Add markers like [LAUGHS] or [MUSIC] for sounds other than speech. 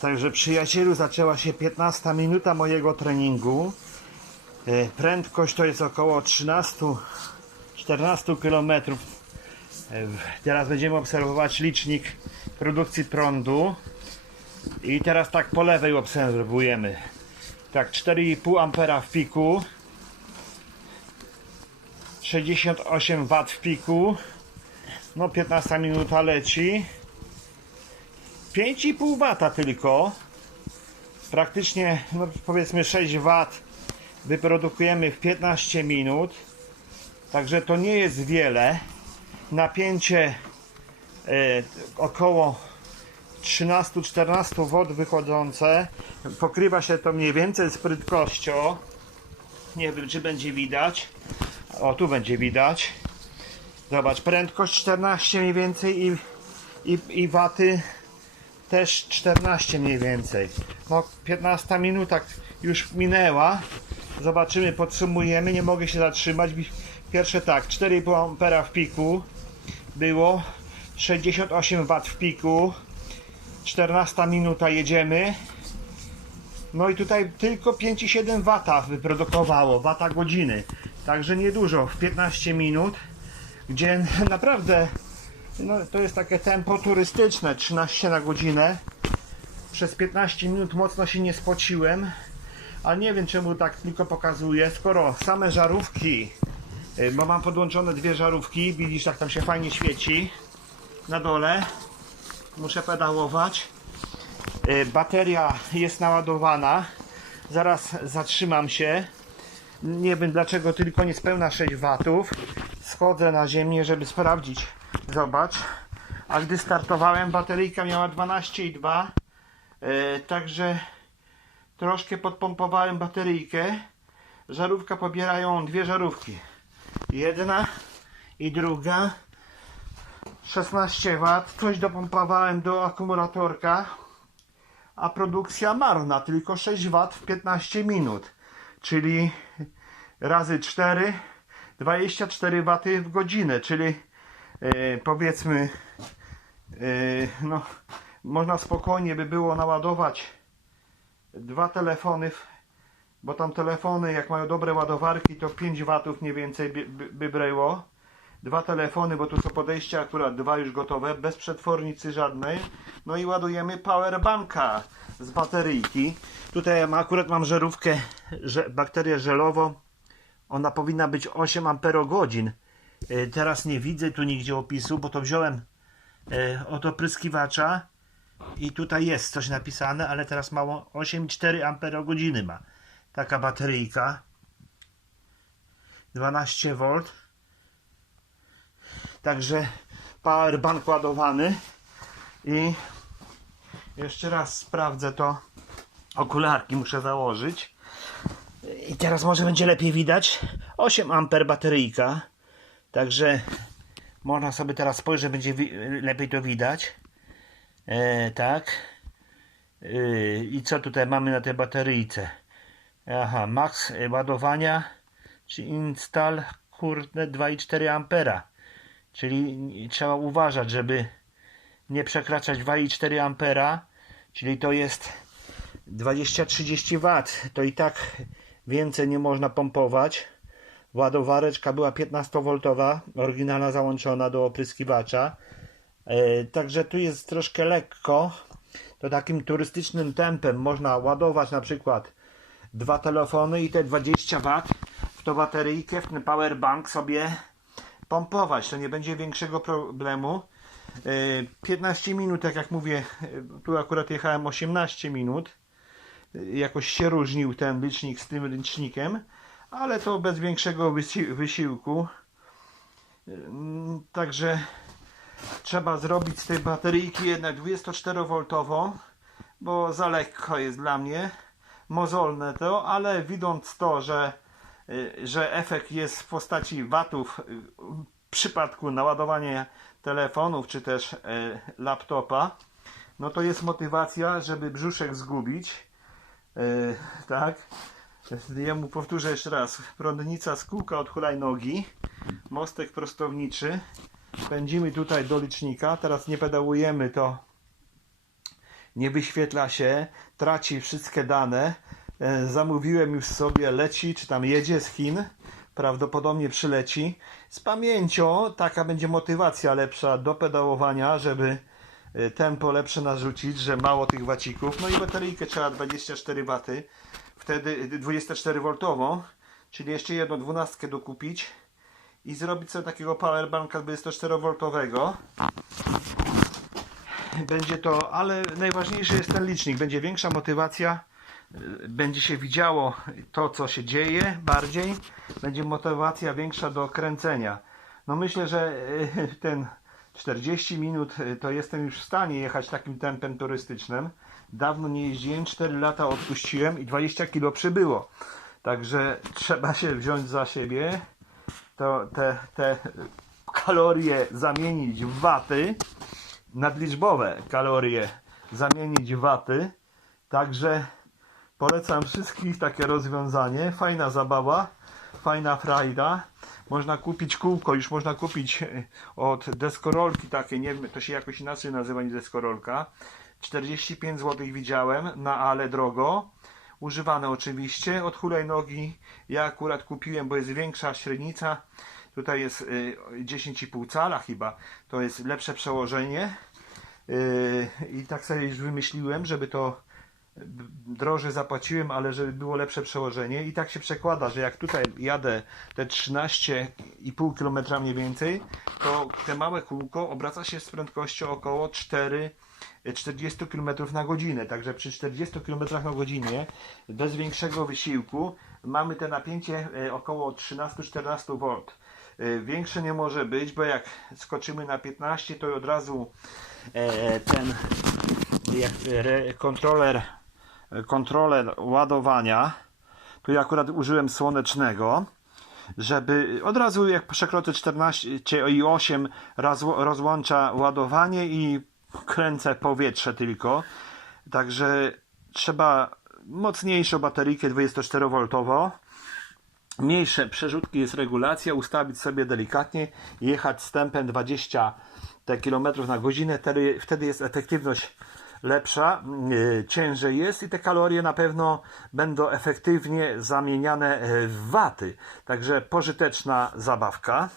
Także przyjacielu zaczęła się 15 minuta mojego treningu. E, Prędkość to jest około 13-14 km. E, Teraz będziemy obserwować licznik produkcji prądu. I teraz tak po lewej obserwujemy. Tak 4,5 ampera w piku. 68 W w piku. No 15 minuta leci. 5,5 W tylko. Praktycznie no powiedzmy 6 W wyprodukujemy w 15 minut. Także to nie jest wiele. Napięcie e, około 13-14 W wychodzące. Pokrywa się to mniej więcej z prędkością. Nie wiem czy będzie widać. O tu będzie widać. Zobacz, prędkość 14 mniej więcej i, i, i waty też 14 mniej więcej. No 15 minuta już minęła. Zobaczymy, podsumujemy. Nie mogę się zatrzymać. Pierwsze tak, 4,5 ampera w piku było. 68 W w piku. 14 minuta jedziemy. No i tutaj tylko 5,7 W wyprodukowało, wata godziny. Także niedużo, w 15 minut, gdzie [LAUGHS] naprawdę no, to jest takie tempo turystyczne, 13 na godzinę. Przez 15 minut mocno się nie spociłem, ale nie wiem czemu tak tylko pokazuję, skoro same żarówki, y, bo mam podłączone dwie żarówki, widzisz jak tam się fajnie świeci na dole, muszę pedałować. Y, Bateria jest naładowana, zaraz zatrzymam się. Nie wiem dlaczego tylko niespełna 6 watów. Schodzę na ziemię, żeby sprawdzić. Zobacz. A gdy startowałem, bateryjka miała 12,2. Yy, także troszkę podpompowałem bateryjkę. Żarówka pobierają dwie żarówki. Jedna i druga. 16 W. Coś dopompowałem do akumulatorka. A produkcja marna, tylko 6 W w 15 minut. Czyli razy 4 24 W w godzinę, czyli e, powiedzmy e, no, można spokojnie by było naładować dwa telefony, bo tam telefony jak mają dobre ładowarki to 5 W mniej więcej by, było. Dwa telefony, bo tu są podejścia akurat dwa już gotowe, bez przetwornicy żadnej. No i ładujemy powerbanka z bateryjki. Tutaj akurat mam żarówkę, że, bakterię żelową. Ona powinna być 8 amperogodzin. E, Teraz nie widzę tu nigdzie opisu, bo to wziąłem e, od opryskiwacza i tutaj jest coś napisane, ale teraz mało 8,4 amperogodziny ma taka bateryjka. 12 V. Także powerbank ładowany i jeszcze raz sprawdzę to. Okularki muszę założyć. I teraz może będzie lepiej widać. 8 amper bateryjka. Także można sobie teraz spojrzeć, będzie lepiej to widać. E, tak. E, I co tutaj mamy na tej bateryjce? Aha, max ładowania czy install kurde 2,4 ampera. Czyli trzeba uważać, żeby nie przekraczać 2,4 ampera, czyli to jest 20-30 W. To i tak więcej nie można pompować. Ładowareczka była 15V, oryginalna załączona do opryskiwacza. E, także tu jest troszkę lekko. To takim turystycznym tempem można ładować na przykład dwa telefony i te 20 W tą bateryjkę, w ten powerbank sobie pompować. To nie będzie większego problemu. E, 15 minut, tak jak mówię, e, tu akurat jechałem 18 minut. E, Jakoś się różnił ten licznik z tym licznikiem, ale to bez większego wysi- wysiłku. Mm, Także trzeba zrobić z tej bateryjki jednak 24V, bo za lekko jest dla mnie. Mozolne to, ale widząc to, że, y, że efekt jest w postaci watów y, w przypadku naładowania telefonów czy też y, laptopa, no to jest motywacja, żeby brzuszek zgubić. Tak. [LAUGHS] Ja mu powtórzę jeszcze raz. Prądnica z kółka od hulajnogi. Mostek prostowniczy. Pędzimy tutaj do licznika. Teraz nie pedałujemy, to nie wyświetla się, traci wszystkie dane. E, Zamówiłem już sobie, leci, czy tam jedzie z Chin, prawdopodobnie przyleci. Z pamięcią taka będzie motywacja lepsza do pedałowania, żeby tempo lepsze narzucić, że mało tych wacików. No i bateryjkę trzeba 24 W, wtedy 24 V, czyli jeszcze jedną dwunastkę dokupić i zrobić sobie takiego powerbanka 24V. Będzie to, ale najważniejszy jest ten licznik. Będzie większa motywacja, y, będzie się widziało to, co się dzieje bardziej. Będzie motywacja większa do kręcenia. No myślę, że y, ten 40 minut y, to jestem już w stanie jechać takim tempem turystycznym. Dawno nie jeździłem, 4 lata odpuściłem i 20 kg przybyło. Także trzeba się wziąć za siebie, to te, te kalorie zamienić w waty, nadliczbowe kalorie zamienić w waty. Także polecam wszystkich takie rozwiązanie. Fajna zabawa, fajna frajda. Można kupić kółko, już można kupić e, od deskorolki takie, nie wiem, to się jakoś inaczej nazywa niż deskorolka. 45 zł widziałem na ale drogo. Używane oczywiście. Od hulajnogi ja akurat kupiłem, bo jest większa średnica. Tutaj jest y, 10,5 cala chyba. To jest lepsze przełożenie. Y, I tak sobie już wymyśliłem, żeby to drożej zapłaciłem, ale żeby było lepsze przełożenie. I tak się przekłada, że jak tutaj jadę te 13,5 km mniej więcej, to te małe kółko obraca się z prędkością około 4 40 km na godzinę. Także przy 40 km na godzinę bez większego wysiłku mamy te napięcie e, około 13-14 V. E, Większe nie może być, bo jak skoczymy na 15, to od razu e, ten jak kontroler kontroler ładowania tu ja akurat użyłem słonecznego żeby od razu jak przekroczę 14 i 8 roz- rozłącza ładowanie i kręcę powietrze tylko. Także trzeba mocniejszą bateryjkę 24V. Mniejsze przerzutki jest regulacja, ustawić sobie delikatnie, jechać z tempem 20 te km na godzinę, wtedy jest efektywność lepsza, yy, ciężej jest i te kalorie na pewno będą efektywnie zamieniane w waty. Także pożyteczna zabawka.